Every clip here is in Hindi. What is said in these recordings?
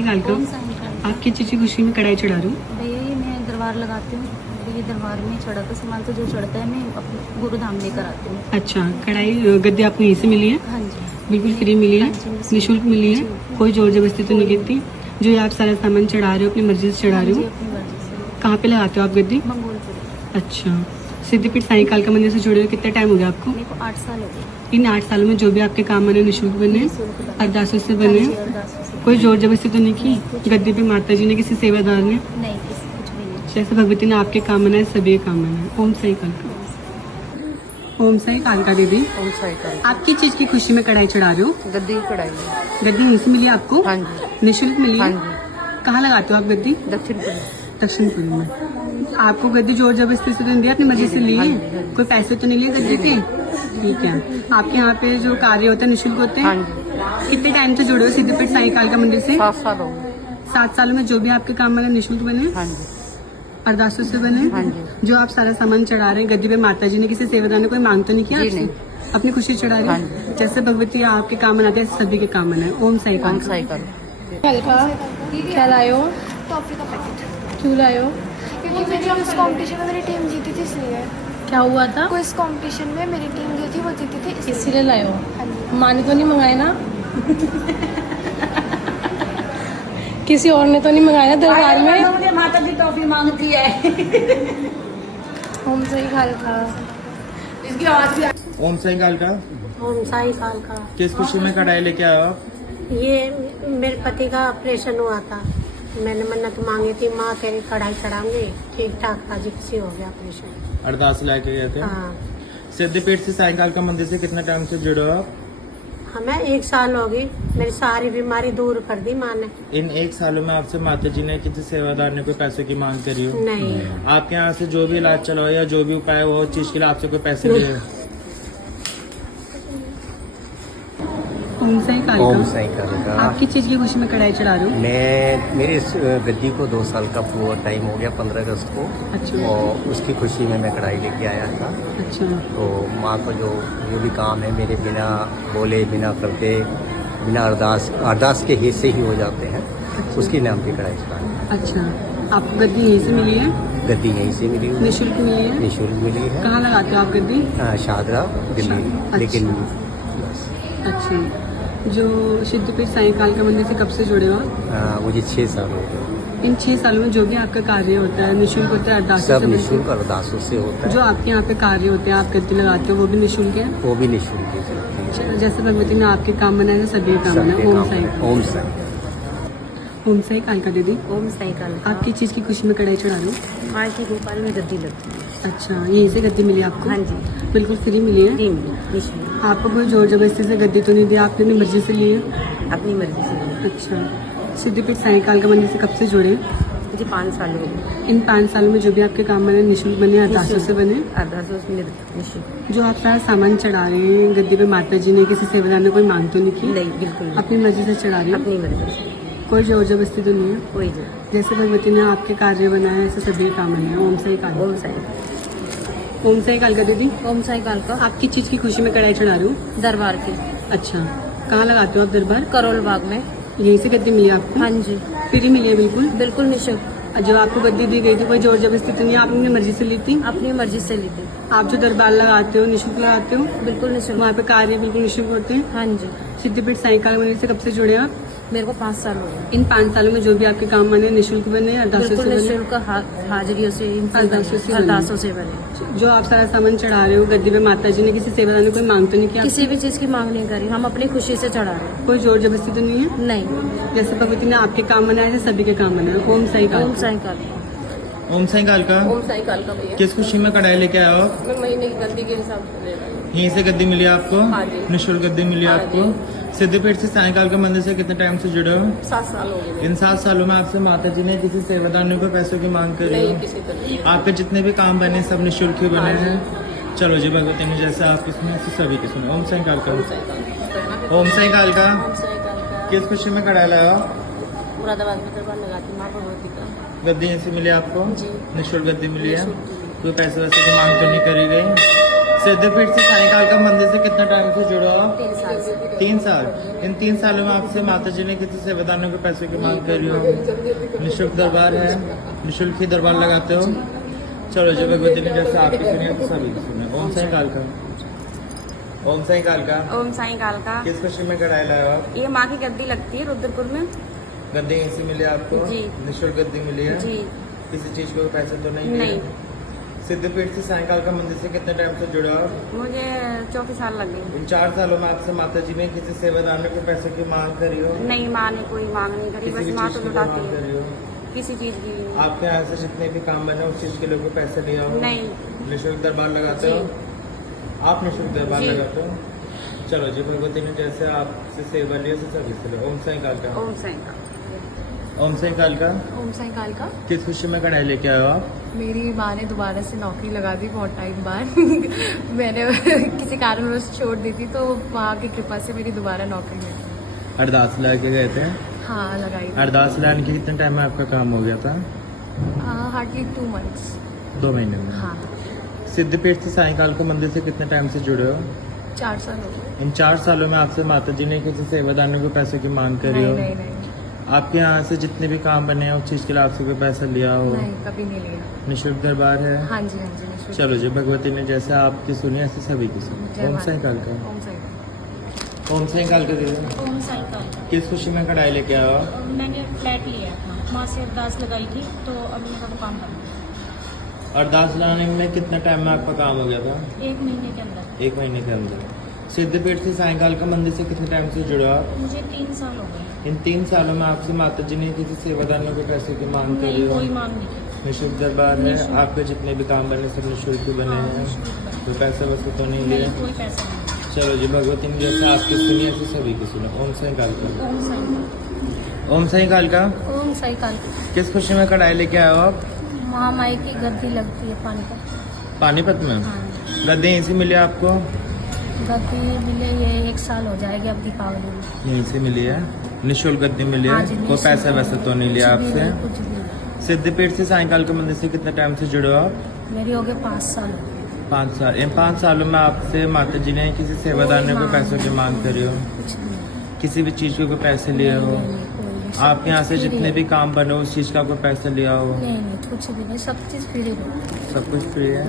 साई कालका। ओम साई कालका। आपकी चीज़ की खुशी में कढ़ाई चढ़ा रही हूँ। भैया ये मैं दरबार लगाती हूँ, तो ये दरबार में चढ़ा का सामान तो जो चढ़ता है मैं अपने गुरुधाम लेकर आती हूँ। अच्छा, कढ़ाई गद्दी आपको यहीं से मिली है? हाँ जी। बिल्कुल फ्री मिली है, हाँ जी, निःशुल्क मिली है, जी। कोई जोर जबरदस्ती तो नहीं करती। जो ये आप सारा सामान चढ़ा रहे हो अपनी मर्जी से चढ़ा हाँ रहे जी, हो। अपनी मर्जी से। कहाँ पे लगाते हो आप गद्दी? मंगोलपुर। अच्छा, सिद्धिपीठ साईं कालका मंदिर से जुड़े हुए कितना टाइम हो गया आपको? मेरे को 8 साल हो गए। इन 8 सालों में जो भी आपके काम बने निःशुल्क बने, निःशुल्क बने। अरदासों से हाँ बने, जी, अरदासों से। कोई जोर जबरदस्ती तो नहीं नहीं, कुछ की गद्दी पे माता जी ने, किसी सेवादार ने? नहीं, कुछ भी नहीं। जैसे भगवती ने आपके काम बनाए सभी के काम बनाए। ओम साई कालका। ओम साई कालका दीदी, ओम साई कालका। आपकी चीज की खुशी में कढ़ाई चढ़ा रहे हो? गद्दी की कढ़ाई है। गद्दी यहीं से मिली है आपको? हाँ जी। निःशुल्क मिली हाँ है? जी। कहाँ लगाते हो आप गद्दी? दक्षिणपुरी। दक्षिणपुरी में। आपको गद्दी जोर जबरदस्ती से तो नहीं दिया, अपनी मर्जी से ली हाँ है? जी, हाँ जी। कोई पैसे तो नहीं लिए गद्दी के? ठीक है। आपके यहाँ पे जो कार्य होता है निःशुल्क होते हाँ हैं? जी। कितने टाइम से जुड़े हो सिद्धिपीठ साईं कालका मंदिर से? 7 साल हो गए। 7 सालों में जो भी आपके काम बने निःशुल्क बने, हाँ जी। अरदासों से बने? हाँ जी। जो आप सारा सामान चढ़ा रहे हैं गद्दी पे माता जी ने, किसी सेवादार ने कोई मांग तो नहीं किया जी आपसे? नहीं। अपनी खुशी चढ़ा रहे हाँ हैं? जी। जैसे भगवती आपके काम बनाते हैं सभी के काम बनाए। ओम साई ओम कालका। साई कालका। हल्का क्या लाए हो? टॉफी का पैकेट, क्यों लाए हो? क्योंकि मेरी उस कंपटीशन में मेरी टीम जीती थी इसलिए। क्या हुआ था? क्विज कंपटीशन में मेरी टीम जो थी वो जीती थी इसलिए। इसीलिए लाए हो? हाँ जी। माँ ने तो नहीं मंगाए ना? किसी और ने तो नहीं मंगाया दरबार में? मुझे माता जी टॉफी मांगती है। ओम साई कालका। इसकी आवाज भी ओम साई कालका। ओम साई कालका। किस खुशी में कढ़ाई लेके आए हो आप? ये मेरे पति का ऑपरेशन हुआ था, मैंने मन्नत मांगी थी, माँ तेरी कढ़ाई चढ़ाऊंगी, ठीक ठाक राजी खुशी हो गया ऑपरेशन। अरदास लेके गए थे। हाँ, सिद्धिपीठ से साईं कालका मंदिर से कितना टाइम से जुड़े हो आप? हमें 1 साल हो गई, मेरी सारी बीमारी दूर कर दी माँ ने। इन 1 सालों में आपसे माता जी ने किसी सेवादार ने कोई पैसों की मांग करी हो? नहीं, आपके यहाँ से जो भी इलाज चला हो या जो भी उपाय हो उस चीज के लिए आपसे कोई पैसे लिए? ओम साई ओम कालका। साई कालका। आपकी चीज की खुशी में कढ़ाई चढ़ा रहे हो? मेरे इस गद्दी को 2 साल का पूरा टाइम हो गया, 15 अगस्त को। अच्छा। और उसकी खुशी में मैं कढ़ाई लेके आया था। अच्छा। तो माँ को जो भी काम है मेरे बिना बोले, बिना करते, बिना अरदास के हिस्से ही हो जाते हैं, उसके नाम की कढ़ाई चढ़ाई। अच्छा, आपको गद्दी यहीं से मिली है? गद्दी यहीं से मिली हुई, निःशुल्क मिली है? निःशुल्क मिली है। कहाँ लगाते हो आप गद्दी? शादरा दिल्ली। अच्छा। लेकिन अच्छा, जो सिद्धिपीठ साईं कालका मंदिर से कब से जुड़े हो आप? मुझे 6 साल हो गए। इन 6 सालों में जो भी आपका कार्य होता है निःशुल्क होता है? अरदासों सब से निःशुल्क अरदासों से होता जो है। आपके यहाँ पे कार्य होते हैं आप गद्दी लगाते हो वो भी निःशुल्क है? वो भी निःशुल्क है। जैसे भगवती ने आपके काम बनाए सभी काम बनाए। सबके ओम काम साई। है। ओम साई। ओम साई कालका दीदी, ओम साई कालका। आपकी चीज की खुशी में कढ़ाई चढ़ा रहे हो? माँ की गोपाल में गद्दी लगती है। अच्छा, यहीं से गद्दी मिली आपको? हाँ जी। बिल्कुल फ्री मिली है? टीम निःशुल्क, आपको कोई जोर जबरदस्ती से गद्दी तो नहीं दी, आपने अपनी मर्जी से ली है? अपनी मर्जी से। अच्छा, सिद्धिपीठ साईं कालका मंदिर से कब से जुड़े? मुझे 5 साल हो गए। इन 5 सालों में जो भी आपके काम बने निःशुल्क बने, अरदासों से बने? अरदासों से निःशुल्क। जो आप सारा सामान चढ़ा रहे हैं गद्दी पे माता जी ने, किसी सेवादार ने कोई मांग तो नहीं की? नहीं, बिल्कुल नहीं। अपनी मर्जी से चढ़ा रही है? अपनी मर्जी से, कोई जोर जबरदस्ती तो नहीं है? कोई जरूरत। जैसे भगवती ने आपके कार्य बनाए ऐसे सभी के काम बनाए। ओम साई कालका। ओम साई। ओम साई कालका दीदी, ओम साई कालका। आपकी चीज की खुशी में कढ़ाई चढ़ा रही हूँ। दरबार की, अच्छा, कहाँ लगाते हो आप दरबार? करोल बाग में। यहीं से गद्दी मिली आपको? हाँ जी, फ्री मिली है बिल्कुल? बिल्कुल निःशुल्क, जो आपको गद्दी दी गई थी कोई जोर जबरदस्ती तो नहीं, आप अपनी मर्जी से ली थी? अपनी मर्जी से ली थी। आप जो दरबार लगाते हो निःशुल्क लगाते हो? बिल्कुल निःशुल्क। वहाँ पे कार्य बिल्कुल निःशुल्क होते हैं? हाँ जी, सिद्धिपीठ साईं कालका मंदिर से कब से जुड़े आप? मेरे को 5 साल हो गए। इन 5 सालों में जो भी आपके काम बने निःशुल्क बने, अरदासों बिल्कुल से बने? निःशुल्क, हाजिरियों से, अरदासों से बने। जो आप सारा सामान चढ़ा रहे हो गद्दी पे माता जी ने, किसी सेवादार ने कोई मांग तो नहीं किया? किसी भी चीज की मांग नहीं करी, हम अपनी खुशी से चढ़ा रहे हैं। कोई जोर जबरदस्ती तो नहीं है? नहीं। जैसे भगवती ने आपके काम बनाए ऐसे सभी के काम बनाए। ओम साई ओम कालका। साई कालका। ओम साई कालका। ओम साई कालका भैया। किस खुशी में कढ़ाई लेके आए हो? मैं महीने की गद्दी के हिसाब से दे रहा हूँ। यहीं से गद्दी मिली आपको? हाँ जी। निःशुल्क गद्दी मिली हाँ आपको? सिद्धिपीठ से साईं कालका मंदिर से कितने टाइम से जुड़े हो? 7 साल हो गए। इन 7 सालों में आपसे माता जी ने किसी सेवादार ने कोई पैसों की मांग करी नहीं, हो? किसी तरह की। आपके जितने भी काम बने सब निःशुल्क ही बने हाँ जी। हैं? चलो जी, भगवती ने जैसे आपकी सुने ऐसे सभी की सुने। ओम साई कालका। ओम साई कालका। ओम साई कालका। ओम साई कालका। किस खुशी में कढ़ाई लाया? मुरादाबाद में दरबार लगाती माँ भगवती का। गद्दी यहीं से मिली आपको? जी। निःशुल्क गद्दी मिली है? निःशुल्क। कोई पैसे वैसे की मांग तो नहीं करी गई? सिद्धपीठ से साईं कालका मंदिर से कितना टाइम से जुड़े हो? 3 साल से। 3 साल। इन 3 सालों में आपसे माता जी ने किसी सेवादारों के पैसों की मांग करी हो? निःशुल्क दरबार है, निःशुल्क ही दरबार लगाते हो? चलो जो भगवती ने जैसे आपकी सुनी है तो सभी की सुने। ओम साईं काल का, ओम साईं काल का। ओम साईं काल का। किस खुशी में कढ़ाई लाए हो आप? ये माँ की गद्दी लगती है रुद्रपुर में। गद्दी यहीं से मिली आपको? जी। निःशुल्क गद्दी मिली है? जी किसी चीज को पैसे तो नहीं? नहीं। सिद्धपीठ से साईं काल का मंदिर से कितने टाइम से जुड़ा हो? मुझे 34 साल लग गए। इन 4 सालों में आपसे माता जी ने किसी सेवादार के पैसे की मांग करी हो? नहीं, माँ ने कोई मांग नहीं करी, किसी बस भी माँ चीज तो की लुटाती मांग है। करी हो? किसी चीज की भी। आपके यहाँ से जितने भी काम बने उस चीज के लिए कोई पैसे लिया हो? नहीं। निःशुल्क दरबार लगाते जी। हो? आप निःशुल्क दरबार जी। लगाते हो? चलो जी भगवती ने जैसे आपसे सेवा लिया से सभी से लो। ओम साईं काल का। ओम साईं का। ओम साईं काल का। ओम साईं काल का। किस खुशी में कढ़ाई लेके आए हो आप? मेरी माँ ने दोबारा से नौकरी लगा दी बहुत टाइम बाद। मैंने किसी कारणवश छोड़ दी थी, तो माँ की कृपा से मेरी दोबारा नौकरी लगी। अरदास ला के गए थे? हाँ, लगाई थी। अरदास लाने के कितने टाइम में आपका काम हो गया था? Hardly 2 months। 2 महीने में। हाँ, सिद्धपीठ से साईं काल को मंदिर से कितने टाइम से जुड़े हो? 4 साल हो गए। इन 4 सालों में आपसे माता जी ने किसी सेवादारों को पैसे की मांग करी हो? नहीं नहीं आपके यहाँ से जितने भी काम बने हैं उस चीज के लिए आपसे कोई पैसा लिया हो? नहीं, कभी नहीं लिया। निःशुल्क दरबार है? हाँ जी, हाँ जी, निःशुल्क। चलो जी भगवती ने जैसे आपकी सुनी ऐसे सभी की सुनी। जय ओम माता। साईं काल का। ओम साईं काल। ओम साईं काल का दीदी। ओम साईं काल का। किस खुशी में कढ़ाई लेके आया हो? मैंने फ्लैट लिया था, माँ से अरदास लगाई थी, तो अब मेरा वो काम बन गया। अरदास लाने में कितने टाइम में आपका काम हो गया था? 1 महीने के अंदर। 1 महीने के अंदर। सिद्धपीठ से साईं काल का मंदिर से कितने टाइम से जुड़ा आप? मुझे 3 साल हो गए। इन 3 सालों में आपसे माता जी ने किसी सेवादारों के पैसे की मांग करी नहीं, हो? कोई मांग नहीं की। निःशुल्क दरबार है? निःशुल्क। आपके जितने भी काम बने सब निःशुल्क ही बने हाँ, हैं? निःशुल्क बने। कोई पैसा वैसे तो नहीं लिया? नहीं, कोई पैसा नहीं। चलो जी भगवती ने जैसे आपकी सुनी ऐसे सभी की सुनो। ओम साईं काल का। ओम साईं काल। ओम साईं काल का। ओम साईं काल। किस खुशी में कढ़ाई लेके आए हो आप? महामाई की गद्दी लगती है पानीपत। पानीपत में? हाँ, गद्दी यहीं से मिली आपको? गद्दी मिले ये 1 साल हो जाएगी अब दीपावली में। यहीं से मिली है? निःशुल्क गद्दी मिली हाँ है? जी, कोई निःशुल्क। पैसा वैसे तो नहीं लिया कुछ भी आपसे? नहीं, कुछ भी नहीं। सिद्धपीठ से साईं काल के मंदिर से कितने टाइम से जुड़े हो आप? मेरी हो गए 5 साल। 5 साल। इन 5 सालों में आपसे माता जी ने किसी सेवादार ने कोई मांग पैसों की मांग करी हो? कुछ नहीं। किसी भी चीज के कोई पैसे लिए हो? नहीं, नहीं, कोई नहीं। सब आपके यहाँ से कुछ जितने फ्री भी काम बने उस चीज का कोई पैसा लिया हो? है। नहीं, कुछ भी नहीं, सब चीज फ्री है। सब कुछ फ्री है?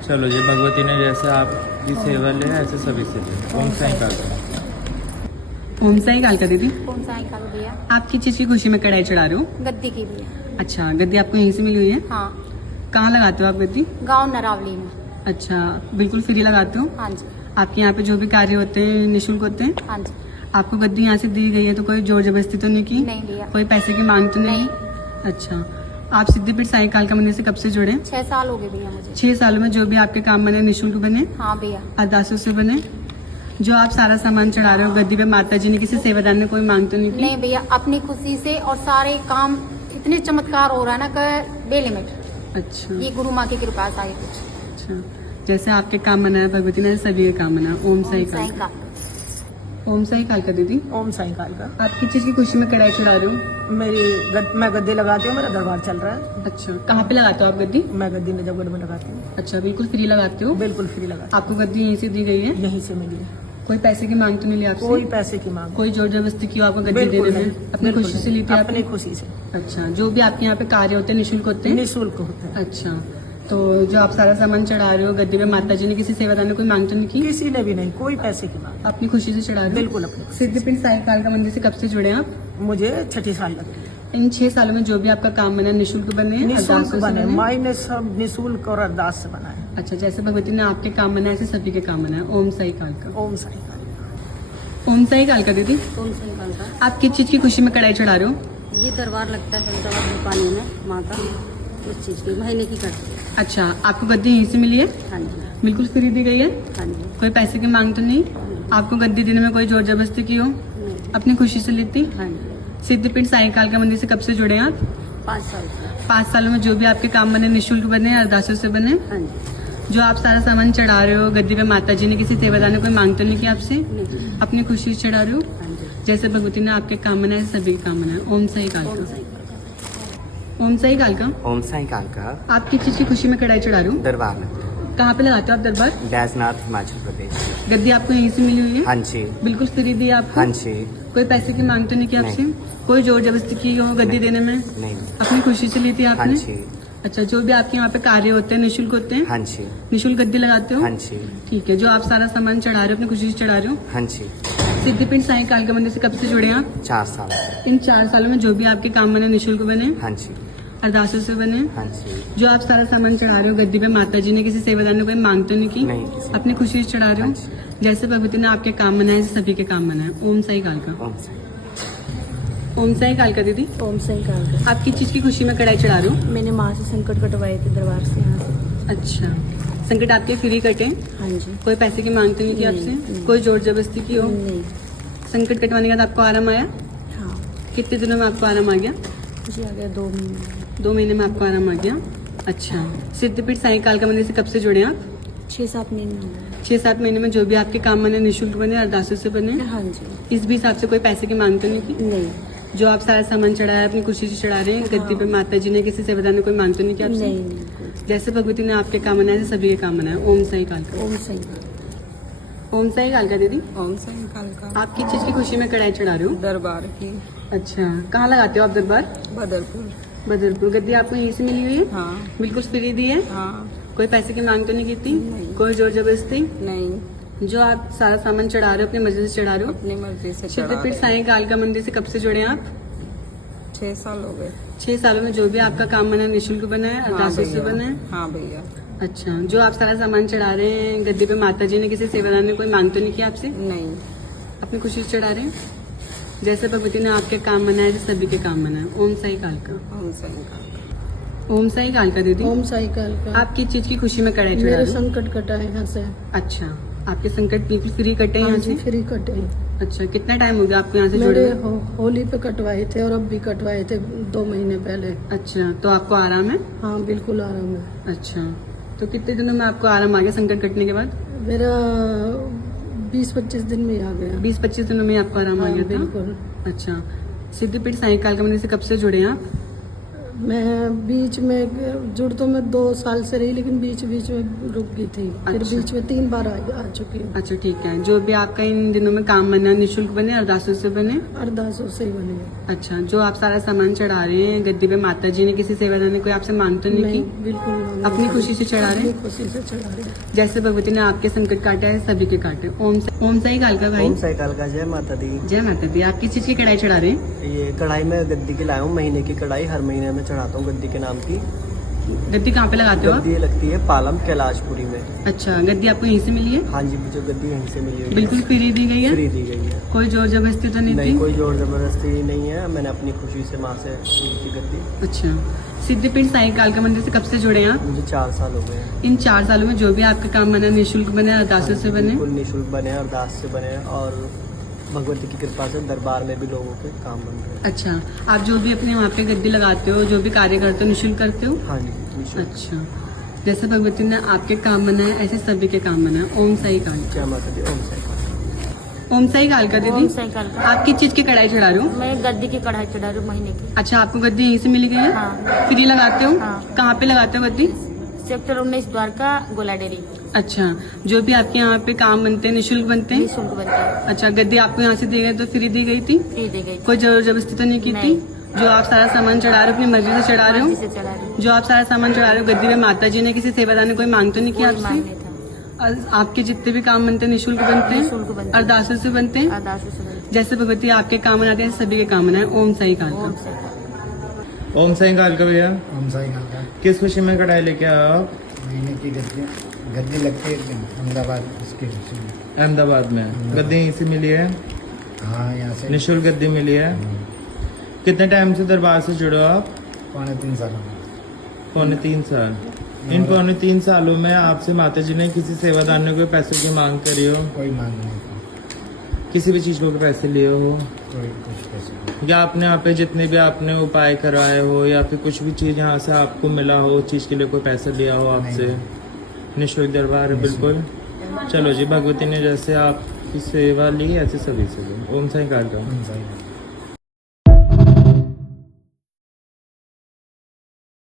चलो जी भगवती ने जैसे आपकी सेवा ले ऐसे सभी से ले। ओम साईं काल का। ओम साईं काल का दीदी। ओम साईं काल भैया। आप किस चीज की खुशी में कढ़ाई चढ़ा रहे हो? गद्दी की भैया। अच्छा, गद्दी आपको यहीं से मिली हुई है? हाँ, कहाँ लगाते हो आप गद्दी? गांव नरावली में। अच्छा, बिल्कुल फ्री लगाते हो? हाँ जी, आपके यहाँ पे जो भी कार्य होते हैं निःशुल्क होते हैं? हाँ जी। आपको गद्दी यहाँ से दी गई है तो कोई जोर जबरदस्ती तो नहीं की? नहीं लिया। कोई पैसे की मांग तो नहीं? अच्छा, आप सिद्धपीठ साईं काल का मंदिर से कब से जुड़े? 6 साल हो गए भैया मुझे। 6 सालों में जो भी आपके काम बने निःशुल्क बने, हाँ भैया। अरदासों से बने? जो आप सारा सामान चढ़ा रहे हो गद्दी पे, माता जी ने किसी सेवादार ने कोई मांग तो नहीं की? नहीं भैया, अपनी खुशी से, और सारे काम इतने चमत्कार हो रहा है ना कि बेलिमिट। अच्छा ये गुरु माँ की कृपा से आए कुछ। अच्छा, जैसे आपके काम बनाया भगवती ने सभी के काम बनाया। ओम साईं साईं काल। काल। ओम साईं काल का दीदी। ओम साईं काल का। आप किस चीज की खुशी में कढ़ाई चढ़ा रहे हो? मैं गद्दे लगाती हूँ, मेरा दरबार चल रहा है। अच्छा, कहाँ पे लगाते हो आप गद्दी? मैं गद्दी नजफगढ़ में लगाती हूँ। अच्छा, बिल्कुल फ्री लगाते हो? बिल्कुल फ्री लगाती आपको गद्दी यहीं से दी गई है? हूँ, यहीं से मिली है। कोई पैसे की मांग तो नहीं ली आपसे? कोई पैसे की मांग कोई जोर जबरदस्ती की हो आपको गद्दी बिल्कुल देने में? नहीं, अपनी बिल्कुल खुशी से नहीं, ली थी अपनी आपने? खुशी से। अच्छा, जो भी आपके यहाँ पे कार्य होते हैं निःशुल्क होते हैं? निःशुल्क होते हैं। अच्छा, तो जो आप सारा सामान चढ़ा रहे हो गद्दी पे, माता जी ने किसी सेवादार ने कोई मांग तो नहीं की? किसी ने भी नहीं, कोई पैसे की मांग। अपनी खुशी से चढ़ा रहे हो? बिल्कुल अपनी खुशी से। सिद्धपीठ साईं काल का मंदिर से कब से जुड़े हैं आप? मुझे 6 साल लग गए। इन 6 सालों में जो भी आपका काम बना निःशुल्क बने हैं? निःशुल्क अरदासों से बने, बने? माई ने सब निःशुल्क और अरदास से बनाए। अच्छा, जैसे भगवती ने आपके काम बनाए ऐसे सभी के काम बनाए। ओम साईं काल का। ओम साईं काल। ओम साईं काल का दीदी। ओम साईं काल का। आप किस चीज की खुशी में कढ़ाई चढ़ा रहे हो? ये दरबार लगता है हैदराबाद पानी में माँ का, उस चीज की महीने की करती है। अच्छा, आपको गद्दी यहीं से मिली है? हाँ जी, बिल्कुल फ्री दी गई है? हाँ जी। कोई पैसे की मांग तो नहीं? आपको गद्दी देने में कोई जोर जबरदस्ती की हो? नहीं, अपनी खुशी से ली थी? हाँ जी। सिद्धपीठ साईं काल का मंदिर से कब से जुड़े हैं आप? 5 साल से। 5 सालों में जो भी आपके काम बने निःशुल्क बने, अरदासों से बने? हाँ जी। जो आप सारा सामान चढ़ा रहे हो गद्दी पे, माता जी ने किसी सेवादार ने कोई मांग तो नहीं की आपसे? नहीं, अपनी खुशी से चढ़ा रहे हो? हाँ जी। जैसे भगवती ने आपके काम बनाए सभी के काम बनाए। ओम साईं काल ओम का। साईं काल का। ओम साईं काल का। ओम साईं काल का। आप किस चीज की खुशी में कढ़ाई चढ़ा रहे हो? दरबार में। कहाँ पे लगाते हो आप दरबार? बैजनाथ हिमाचल प्रदेश। गद्दी आपको यहीं से मिली हुई है? हाँ जी। बिल्कुल फ्री दी है आपको? हाँ जी। कोई पैसे की मांग तो नहीं की आपसे? कोई जोर जबरदस्ती की हो गद्दी देने में? नहीं। अपनी खुशी से ली थी हाँ आपने? जी। अच्छा, जो भी आपके यहाँ पे कार्य होते हैं निःशुल्क होते हैं? हाँ जी। निःशुल्क गद्दी लगाते हो? हाँ जी। ठीक है, जो आप सारा सामान चढ़ा रहे हो अपनी खुशी से चढ़ा रहे हो? हाँ जी। सिद्धिपीठ साईं कालका मंदिर से कब से जुड़े हैं आप? 4 साल से। इन 4 सालों में जो भी आपके काम बने निःशुल्क बने, हाँ जी। अरदासों से बने? हाँ जी। जो आप सारा सामान चढ़ा रहे हो गद्दी पे, माता जी ने किसी सेवादार ने कोई मांग तो नहीं की? नहीं, किसी ने। अपनी खुशी से चढ़ा रहे हो? हाँ जैसे भगवती ने आपके काम बनाए सभी के काम बनाए। ओम साई कालका। ओम साई। ओम साई कालका दीदी, ओम साई कालका। आप किस चीज की खुशी में कढ़ाई चढ़ा रहे हो? मैंने माँ से संकट कटवाए थे दरबार से, यहाँ से। अच्छा, संकट आपके फ्री कटे? हाँ जी। कोई पैसे की मांग तो नहीं की नहीं, आपसे? नहीं। कोई जोर जबरदस्ती की हो? नहीं। संकट कटवाने के बाद आपको आराम आया? हाँ, कितने दिनों में आपको आराम आ गया? मुझे आ गया 2 महीने। 2 महीने में आपको आराम आ गया। अच्छा, सिद्धपीठ साईं कालका मंदिर से कब से जुड़े हैं आप? 6-7 महीने हो गए। 6-7 महीने में जो भी आपके काम बने निःशुल्क बने, अरदासों से बने? हाँ जी। इस बीच आपसे कोई पैसे की मांग तो नहीं की? नहीं। जो आप सारा सामान चढ़ाया अपनी खुशी से चढ़ा रहे हैं गद्दी पे, माता जी ने किसी सेवादार ने कोई मांग तो नहीं की आपसे? नहीं, नहीं। जैसे भगवती ने आपके काम बनाए सभी के काम बनाए। ओम साई कालका। ओम साई। ओम साई कालका दीदी, ओम साई कालका। आप किस चीज की खुशी में कढ़ाई चढ़ा रहे हो? दरबार की। अच्छा, कहाँ लगाते हो आप दरबार? बदरपुर। बदरपुर। गद्दी आपको यहीं से मिली हुई है? हाँ। बिल्कुल फ्री दी है? हाँ। कोई पैसे की मांग तो नहीं की थी? नहीं। कोई जोर जबरदस्ती? नहीं, जो आप सारा सामान चढ़ा रहे हो अपनी मर्जी से चढ़ा रहे हो? अपनी मर्जी से चढ़ा सिद्धपीठ रहे। साईं कालका मंदिर से कब से जुड़े हैं आप? 6 साल हो गए। 6 सालों में जो भी आपका काम बना है निःशुल्क बना है, हाँ अरदासों से भैया। बना है? हाँ भैया। अच्छा, जो आप सारा सामान चढ़ा रहे हैं गद्दी पे, माता जी ने किसी सेवादार ने कोई मांग तो नहीं की आपसे? नहीं। अपनी खुशी से चढ़ा रहे हैं? जैसे भगवती ने आपके काम बनाए सभी के काम बनाए। ओम साई कालका। ओम साई कालका। ओम साई कालका दीदी, ओम साई कालका। आप किस चीज की खुशी में कढ़ाई चढ़ा मेरे रहे हो? संकट कटा है यहाँ से। अच्छा, आपके संकट बिल्कुल फ्री कटे हैं हाँ यहाँ जी, से? फ्री कटे हैं। अच्छा, कितना टाइम हो गया आपको यहाँ से जुड़े मेरे हुए? होली पे कटवाए थे और अब भी कटवाए थे 2 महीने पहले। अच्छा, तो आपको आराम है? हाँ, बिल्कुल आराम है। अच्छा, तो कितने दिनों में आपको आराम आ गया संकट कटने के बाद? मेरा 20-25 दिन में आ गया। 20-25 दिनों में आपको आराम आ हाँ, गया था? बिल्कुल। अच्छा, सिद्धपीठ साईं कालका मंदिर से कब से जुड़े हैं आप? मैं बीच में जुड़ तो मैं 2 साल से रही, लेकिन बीच बीच में रुक गई थी। फिर अच्छा। बीच में 3 बार आ चुकी हूँ। अच्छा, ठीक है, जो भी आपका इन दिनों में काम बना निःशुल्क बने, अरदासों से बने? अरदासों से ही बनी है। अच्छा, जो आप सारा सामान चढ़ा रहे हैं गद्दी पे, माता जी ने किसी सेवादार ने कोई आपसे मांग तो नहीं नहीं, की? बिल्कुल नहीं। अपनी खुशी से चढ़ा रहे हैं? अपनी खुशी से चढ़ा रहे हैं। जैसे भगवती ने आपके संकट काटे हैं सभी के काटे। ओम साई कालका भाई। ओम साई कालका। जय माता दी। जय माता दी। आप किस चीज की कढ़ाई चढ़ा रहे हैं? ये कढ़ाई में गद्दी की लाया हूँ, महीने की कढ़ाई हर महीने में चढ़ाता हूँ गद्दी के नाम की। गद्दी कहाँ पे लगाते हो आप? गद्दी लगती है पालम कैलाशपुरी में। अच्छा, गद्दी आपको यहीं से मिली है? हाँ जी, मुझे गद्दी यहीं से मिली हुई है। बिल्कुल फ्री दी गई है? फ्री दी गई है। कोई जोर जबरदस्ती तो नहीं नहीं, थी? कोई जोर जबरदस्ती नहीं है। मैंने अपनी खुशी से माँ से ली थी गद्दी। अच्छा, सिद्धपीठ साईं कालका मंदिर से कब से जुड़े हैं आप? मुझे 4 साल हो गए हैं। इन 4 सालों में जो भी आपका काम बना निःशुल्क बने, अरदासों से बने? बिल्कुल निःशुल्क बने, अरदास से बने और भगवती की कृपा से दरबार में भी लोगों के काम बन रहे हैं। अच्छा, आप जो भी अपने वहाँ पे गद्दी लगाते हो, जो भी कार्य करते हो, निःशुल्क करते हो? हाँ जी, निःशुल्क। अच्छा, जैसे भगवती ने आपके काम बनाए ऐसे सभी के काम बनाए। ओम साई कालका। जय माता दी। ओम साई कालका। ओम साई कालका ओम दीदी, साई कालका। आप किस चीज की कढ़ाई चढ़ा रहे हो? मैं गद्दी की कढ़ाई चढ़ा रही हूँ महीने की। अच्छा, आपको गद्दी यहीं से मिल गई है? हाँ। फ्री लगाते हो? हाँ। कहाँ पे लगाते हो गद्दी? सेक्टर 19 द्वारका गोला डेरी। अच्छा, जो भी आपके यहाँ पे काम बनते हैं निःशुल्क बनते हैं? निःशुल्क बनता है। अच्छा, गद्दी आपको यहाँ से दी गई तो फ्री दी गई थी? फ्री दी गई। कोई जोर जबरदस्ती तो नहीं की थी? नहीं। जो आप सारा सामान चढ़ा रहे हो अपनी मर्जी से चढ़ा रहे मर्जी हो? से चढ़ा रही हूँ। जो आप सारा सामान चढ़ा रहे हो गद्दी में, माता जी ने किसी सेवादार ने कोई मांग तो नहीं की कोई मांग आपसे? नहीं था। आपके जितने भी काम बनते हैं निःशुल्क बनते हैं? निःशुल्क बनते हैं। अरदासों से बनते हैं? अरदासों से बनती जैसे भगवती आपके काम बनाते हैं सभी के काम बनाए। ओम साई है। ओम कालका। साई कालका। ओम साई कालका भैया, ओम साई कालका। किस खुशी में कढ़ाई लेके आए हो आप? महीने की गद्दी लगती है अहमदाबाद, उसकी खुशी में। अहमदाबाद में गद्दी यहीं से मिली है? हाँ, यहाँ से निःशुल्क गद्दी मिली है। कितने टाइम से दरबार से जुड़े हो आप? 3.5 साल। 3.5 साल। इन 3.5 सालों में आपसे माता जी ने किसी सेवादार ने कोई पैसों की मांग करी हो? कोई मांग नहीं थी, किसी भी चीज को पैसे लिए हो? कोई कुछ पैसे नहीं। या आपने यहाँ पे जितने भी आपने उपाय करवाए हो या फिर कुछ भी चीज यहाँ से आपको मिला हो, उस चीज के लिए कोई पैसा लिया हो आपसे? निःशुल्क दरबार है बिल्कुल। चलो जी, भगवती ने जैसे आपकी सेवा ली ऐसे सभी से ली। ओम साई कालका। ओम साई कालका।